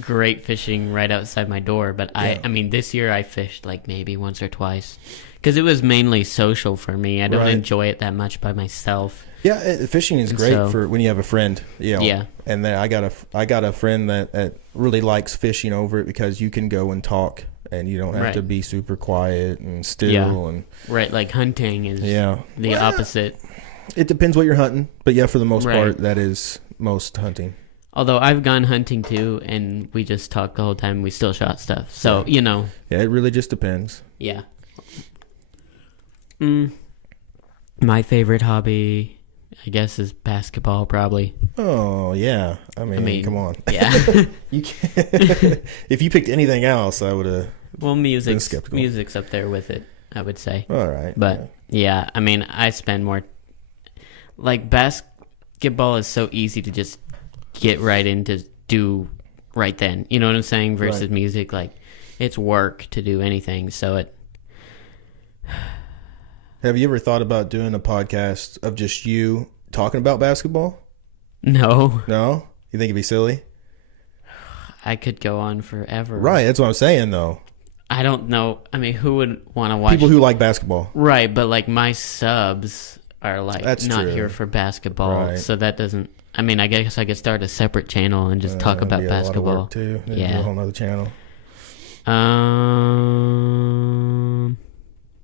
great fishing right outside my door, but I mean, this year I fished like maybe once or twice because it was mainly social for me. I don't enjoy it that much by myself. Yeah, fishing is great for when you have a friend. You know, yeah, and then I got a friend that really likes fishing over it because you can go and talk, and you don't have to be super quiet and still. And like hunting is the opposite. It depends what you're hunting, but yeah, for the most part, that is most hunting. Although I've gone hunting too, and we just talked the whole time. We still shot stuff, so you know. Yeah, it really just depends. Yeah. My favorite hobby, I guess, is basketball. Probably. Oh yeah, I mean come on. Yeah. You can't. If you picked anything else, I would have. Well, music's up there with it, I would say. All right. But yeah, I mean, I spend more. Like basketball is so easy to just get right into do right then. You know what I'm saying? Versus music, like it's work to do anything. So it. Have you ever thought about doing a podcast of just you talking about basketball? No. No? You think it'd be silly? I could go on forever. Right, that's what I'm saying though. I don't know. I mean, who would want to watch people who like basketball? Right, but like my subs are like not here for basketball, so that doesn't. I mean, I guess I could start a separate channel and just talk about basketball. A lot of work too. Yeah, a whole nother channel.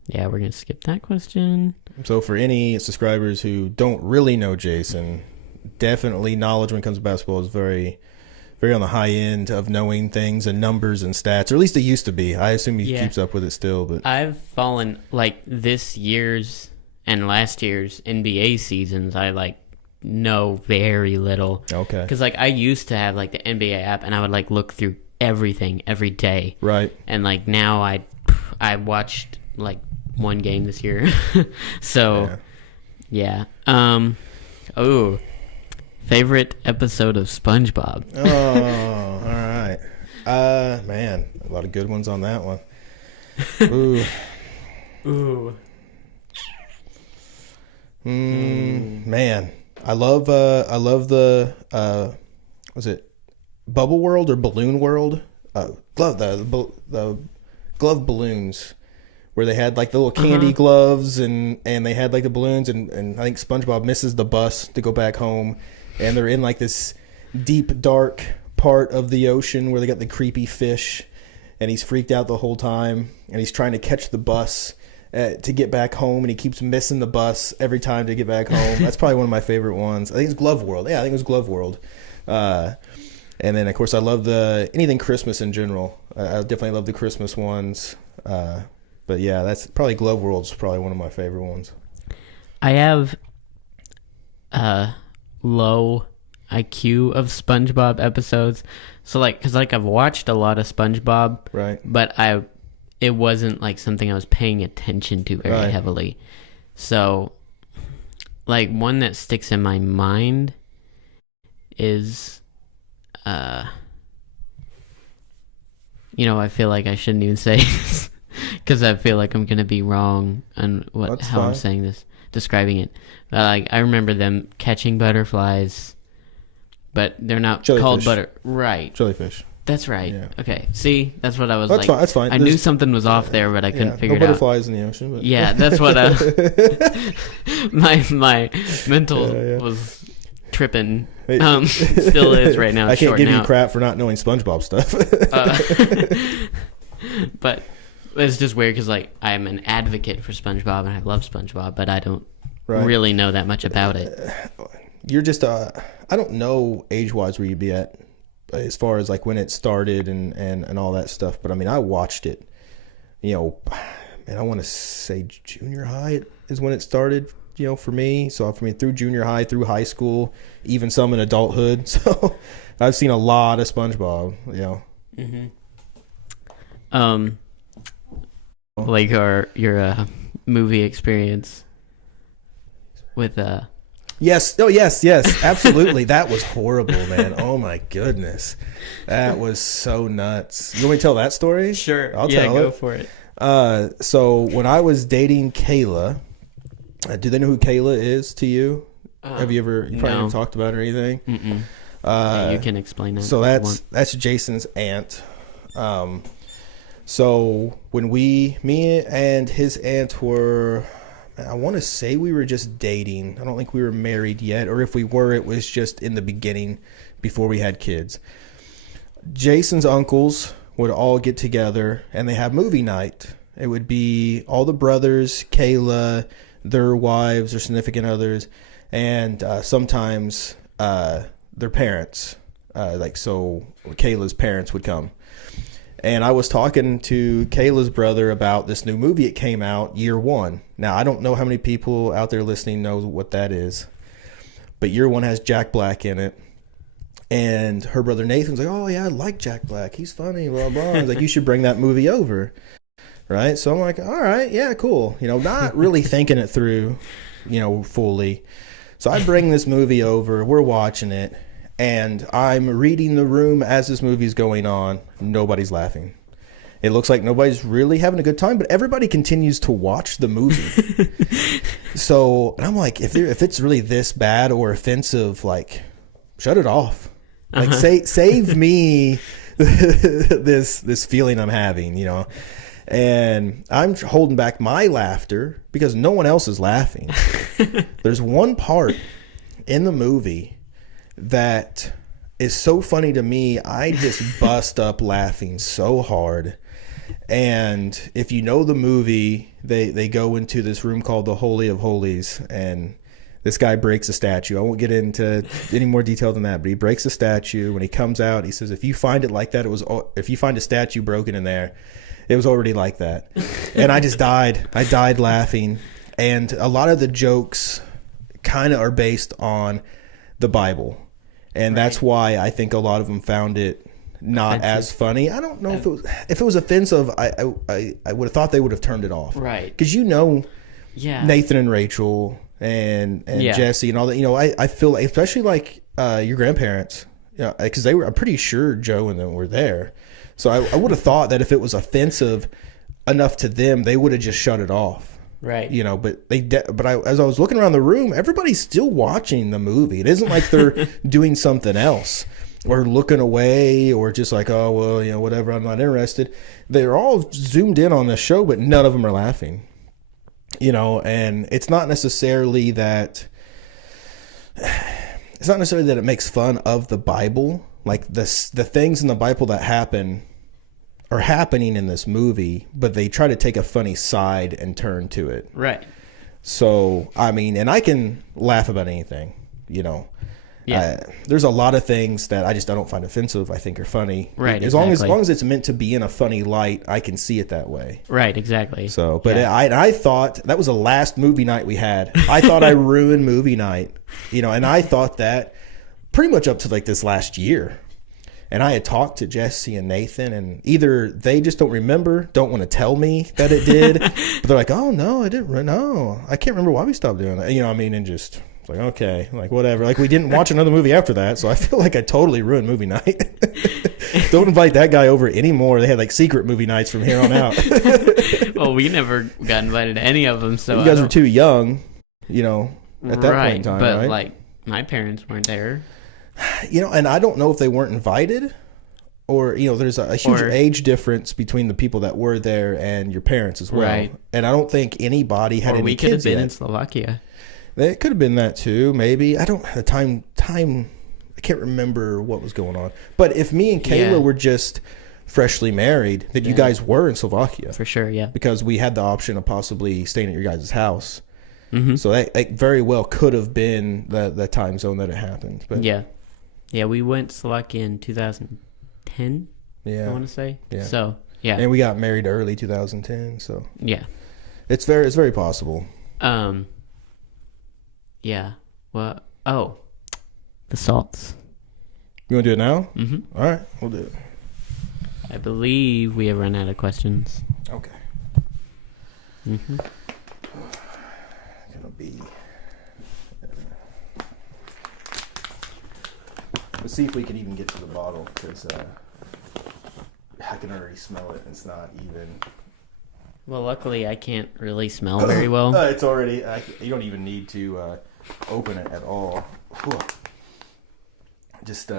Yeah, we're gonna skip that question. So for any subscribers who don't really know Jason, definitely knowledge when it comes to basketball is very, very on the high end of knowing things and numbers and stats, or at least it used to be. I assume he keeps up with it still. But I've fallen like this year's and last year's NBA seasons. I like know very little. Okay. Because like I used to have like the NBA app, and I would like look through everything every day. Right. And like now I watched like one game this year. So yeah. Favorite episode of SpongeBob. Oh, all right. Man, a lot of good ones on that one. Ooh. Man, I love the was it Bubble World or Balloon World? The glove balloons, where they had like the little candy gloves and they had like the balloons, and I think SpongeBob misses the bus to go back home, and they're in like this deep dark part of the ocean where they got the creepy fish, and he's freaked out the whole time, and he's trying to catch the bus to get back home, and he keeps missing the bus every time to get back home. That's probably one of my favorite ones. I think it's Glove World. Yeah, I think it was Glove World. And then, of course, I love anything Christmas in general. I definitely love the Christmas ones. But yeah, that's probably Glove World's probably one of my favorite ones. I have low IQ of SpongeBob episodes. So like, cause like I've watched a lot of SpongeBob, right? But it wasn't like something I was paying attention to very heavily. So, like, one that sticks in my mind is, I feel like I shouldn't even say this because I feel like I'm gonna be wrong on how I'm saying this, describing it. But, like, I remember them catching butterflies, but they're not called right. Jellyfish. That's right. Yeah. Okay. See, that's what I was That's like. fine. That's fine. I knew something was off there, but I couldn't figure it out. No butterflies in the ocean. But. Yeah, that's what my mental was tripping. Still is right now. I can't give you crap for not knowing SpongeBob stuff. But it's just weird because, like, I'm an advocate for SpongeBob and I love SpongeBob, but I don't really know that much about it. You're just I don't know age-wise where you'd be at as far as like when it started and all that stuff, but I mean I watched it, and I want to say junior high is when it started, for me. So for me, through junior high, through high school, even some in adulthood. So I've seen a lot of SpongeBob. Like your movie experience with Yes. Oh, yes, absolutely. That was horrible, man. Oh my goodness, that was so nuts. You want me to tell that story? Sure. I'll tell go it. for it. So when I was dating Kayla, do they know who Kayla is to you? Have you probably never talked about her or anything? You can explain that. So that's Jason's aunt. So when me and his aunt were, I want to say we were just dating. I don't think we were married yet, or if we were, it was just in the beginning before we had kids. Jason's uncles would all get together and they have movie night. It would be all the brothers, Kayla, their wives or significant others, and sometimes their parents. So Kayla's parents would come. And I was talking to Kayla's brother about this new movie. It came out Year One. Now, I don't know how many people out there listening know what that is, but Year One has Jack Black in it. And her brother Nathan's like, oh, yeah, I like Jack Black. He's funny, blah, blah. He's like, you should bring that movie over. Right? So I'm like, all right, yeah, cool. Not really thinking it through, fully. So I bring this movie over. We're watching it. And I'm reading the room as this movie's going on. Nobody's laughing. It looks like nobody's really having a good time, but everybody continues to watch the movie. So, and I'm like, if it's really this bad or offensive, like, shut it off. Like, save me this feeling I'm having, And I'm holding back my laughter because no one else is laughing. There's one part in the movie that is so funny to me. I just bust up laughing so hard. And if you know the movie, they go into this room called the Holy of Holies, and this guy breaks a statue. I won't get into any more detail than that, but he breaks a statue. When he comes out, he says, if you find it like that, if you find a statue broken in there, it was already like that. And I just died. I died laughing. And a lot of the jokes kind of are based on the Bible. And that's why I think a lot of them found it not as funny. I don't know if it was offensive. I would have thought they would have turned it off. Right. Because Nathan and Rachel and Jesse and all that. I feel like, especially like your grandparents, because I'm pretty sure Joe and them were there. So I would have thought that if it was offensive enough to them, they would have just shut it off. Right. But as I was looking around the room, everybody's still watching the movie. It isn't like they're doing something else or looking away or just like, oh, well, whatever, I'm not interested. They're all zoomed in on the show, but none of them are laughing. And it's not necessarily that it makes fun of the Bible. Like the things in the Bible that happen are happening in this movie, but they try to take a funny side and turn to it. Right. So, I mean, and I can laugh about anything, Yeah. There's a lot of things that I don't find offensive. I think are funny. Right. As long as it's meant to be in a funny light, I can see it that way. Right. Exactly. So, but I thought that was the last movie night we had. I thought I ruined movie night, and I thought that pretty much up to like this last year. And I had talked to Jesse and Nathan, and either they just don't remember, don't want to tell me that it did, but they're like, oh, no, I didn't. No, I can't remember why we stopped doing that. You know what I mean? And just like, okay, like whatever. Like we didn't watch another movie after that, so I feel like I totally ruined movie night. Don't invite that guy over anymore. They had like secret movie nights from here on out. Well, we never got invited to any of them, so you guys were too young, you know, at that point in time, but right? like my parents weren't there. You know, and I don't know if they weren't invited or, you know, there's a huge age difference between the people that were there and your parents as well. Right. And I don't think anybody had any kids yet. We could have been in Slovakia. It could have been that too, maybe. I don't the time I can't remember what was going on. But if me and Kayla were just freshly married, then you guys were in Slovakia. For sure, yeah. Because we had the option of possibly staying at your guys' house. Mm-hmm. So that very well could have been the time zone that it happened. But yeah, we went to Slovakia in 2010. I want to say. Yeah. So yeah, and we got married early 2010. So yeah, it's very possible. Yeah. Well. Oh, the salts. You want to do it now? Mm-hmm. All right, we'll do it. I believe we have run out of questions. Okay. Mm-hmm. Gonna be. Let's see if we can even get to the bottle, because I can already smell it. It's not even. Well, luckily I can't really smell very well. It's already. You don't even need to open it at all. Whew. Just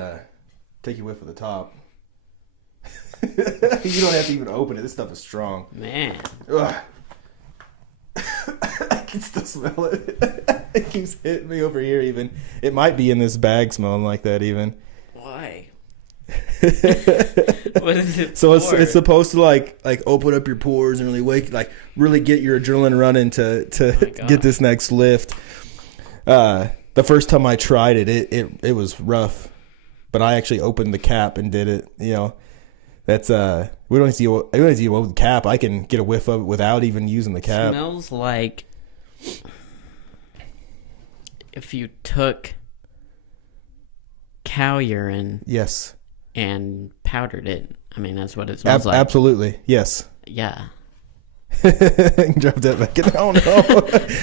take your whiff of the top. You don't have to even open it. This stuff is strong. Man. Ugh. I can still smell it. It keeps hitting me over here even. It might be in this bag smelling like that even. Why? What is it so for? it's supposed to like open up your pores and really get your adrenaline running to get this next lift. The first time I tried it, it was rough, but I actually opened the cap and did it. You know, that's we don't need to open the cap. I can get a whiff of it without even using the cap. Smells like if you took cow urine. Yes. And powdered it. I mean, that's what it smells like. Absolutely, yes. Yeah. Drop that back in. Oh no!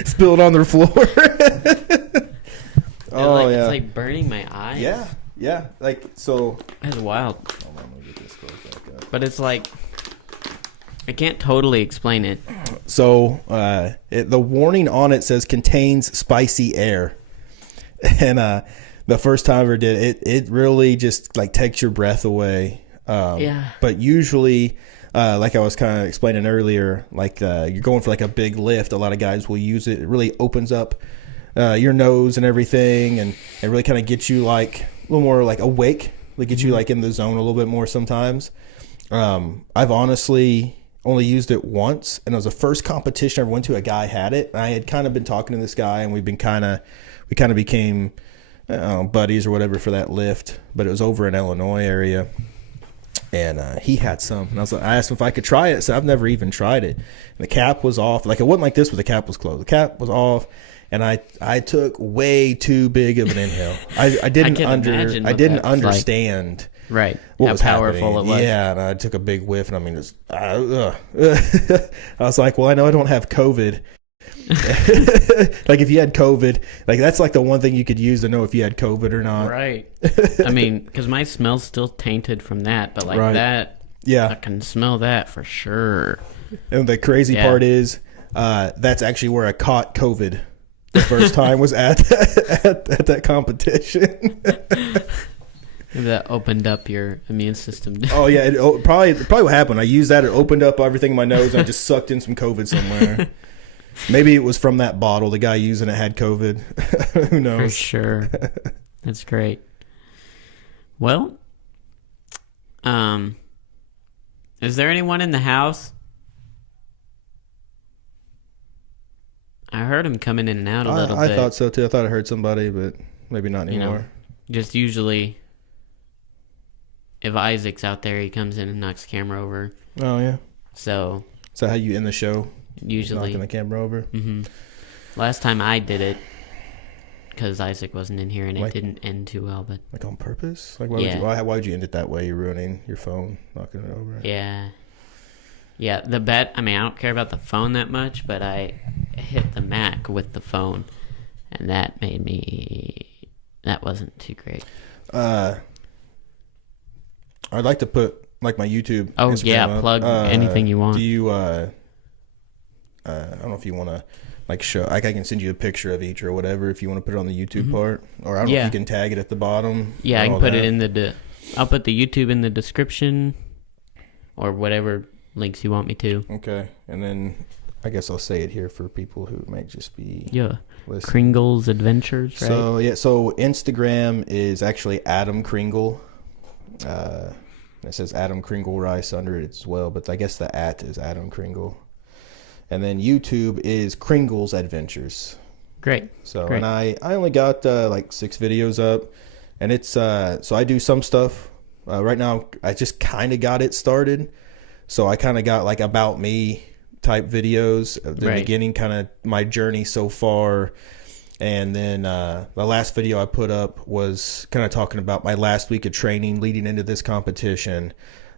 Spilled on their floor. It's like burning my eyes. Yeah. Like so. That's wild. Hold on, let me get this close back up. But it's like I can't totally explain it. So the warning on it says contains spicy air, and the first time I ever did it, it really just like takes your breath away. But usually, like I was kind of explaining earlier, like you're going for like a big lift. A lot of guys will use it. It really opens up your nose and everything, and it really kind of gets you like a little more like awake. Like get you like in the zone a little bit more sometimes. I've honestly only used it once, and it was the first competition I ever went to. A guy had it, and I had kind of been talking to this guy, and we kind of became buddies or whatever for that lift. But it was over in Illinois area, and he had some, and I asked him if I could try it. So I've never even tried it. And the cap was off. Like it wasn't like this, where the cap was closed. The cap was off, and I took way too big of an inhale. I didn't understand. Like. Right. What How was powerful happening. it was. Yeah, and I took a big whiff, and I mean, I was like, well, I know I don't have COVID. Like if you had COVID, like that's like the one thing you could use to know if you had COVID or not. Right. I mean, because my smell's still tainted from that, but like that, I can smell that for sure. And the crazy part is, that's actually where I caught COVID. The first time was at that competition. Maybe that opened up your immune system. Oh yeah, probably what happened. I used that. It opened up everything in my nose. And I just sucked in some COVID somewhere. Maybe it was from that bottle. The guy using it had COVID. Who knows? For sure. That's great. Well, is there anyone in the house? I heard him coming in and out a little bit. I thought so too. I thought I heard somebody, but maybe not anymore. Just usually, if Isaac's out there, he comes in and knocks the camera over. Oh yeah. So. Is that how you end the show? Usually. Knocking the camera over. Mm-hmm. Last time I did it, because Isaac wasn't in here and it didn't end too well. But like on purpose? Like why yeah. would you end it that way? You're ruining your phone, knocking it over. Yeah. Yeah, the bet, I mean, I don't care about the phone that much, but I hit the Mac with the phone, and that wasn't too great. I'd like to put, like, my YouTube. Oh, Instagram yeah, up. plug anything you want. Do you, I don't know if you want to, like, show, like, I can send you a picture of each or whatever if you want to put it on the YouTube part, or I don't know if you can tag it at the bottom. Yeah, I can put it in I'll put the YouTube in the description, or whatever links you want me to. Okay, and then I guess I'll say it here for people who might just be listening. Kringle's Adventures, right? So Instagram is actually Adam Kringle. It says Adam Kringle Rice under it as well, but I guess the @ is Adam Kringle. And then YouTube is Kringle's Adventures. Great. So Great. And I only got like 6 videos up, and it's so I do some stuff right now. I just kind of got it started. So I kind of got like about me type videos at the beginning, kind of my journey so far. And then the last video I put up was kind of talking about my last week of training leading into this competition.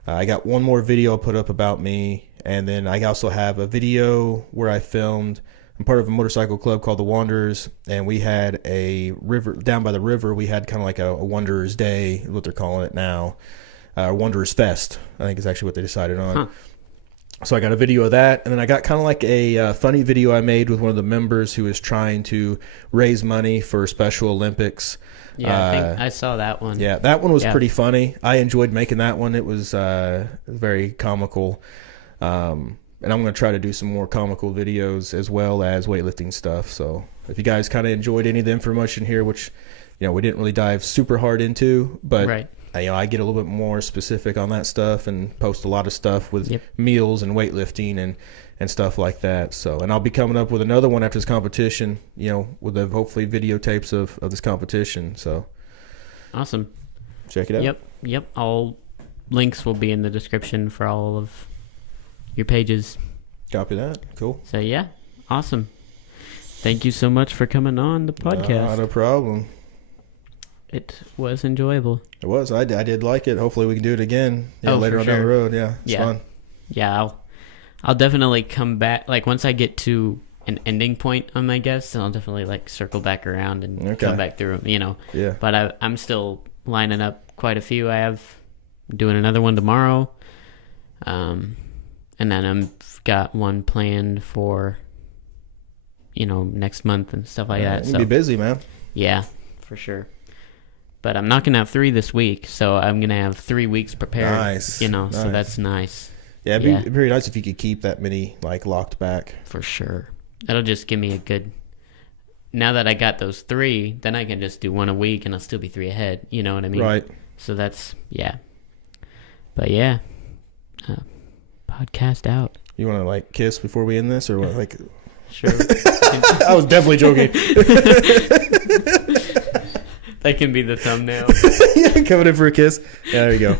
I got one more video I put up about me. And then I also have a video where I filmed. I'm part of a motorcycle club called the Wanderers. And we had a river down by the river. We had kind of like a Wanderers Day, is what they're calling it now. Wanderers Fest, I think is actually what they decided on. Huh. So I got a video of that, and then I got kind of like a funny video I made with one of the members who is trying to raise money for Special Olympics. Yeah, I think I saw that one. Yeah, that one was pretty funny. I enjoyed making that one. It was very comical. And I'm going to try to do some more comical videos as well as weightlifting stuff. So if you guys kind of enjoyed any of the information here, which we didn't really dive super hard into, but I get a little bit more specific on that stuff and post a lot of stuff with meals and weightlifting and stuff like that. So, and I'll be coming up with another one after this competition, with hopefully videotapes of this competition. So awesome. Check it out. Yep. All links will be in the description for all of your pages. Copy that. Cool. So yeah, awesome. Thank you so much for coming on the podcast. Not a problem. It was enjoyable. It was. I did like it. Hopefully we can do it again later on down the road. Yeah, it's fun. Yeah, I'll definitely come back. Like once I get to an ending point on my guests, I'll definitely like circle back around and come back through them. Yeah. But I'm still lining up quite a few. I have doing another one tomorrow, and then I've got one planned for next month and stuff like that. You'll be busy, man. Yeah, for sure. But I'm knocking out 3 this week, so I'm going to have 3 weeks prepared. Nice. So that's nice. Yeah, it'd be very nice if you could keep that many, like, locked back. For sure. That'll just give me a good... Now that I got those 3, then I can just do 1 a week, and I'll still be 3 ahead. You know what I mean? Right. So that's... Yeah. But, yeah. Podcast out. You want to, like, kiss before we end this, or what? Like... Sure. I was definitely joking. That can be the thumbnail. Yeah, coming in for a kiss. Yeah, there you go.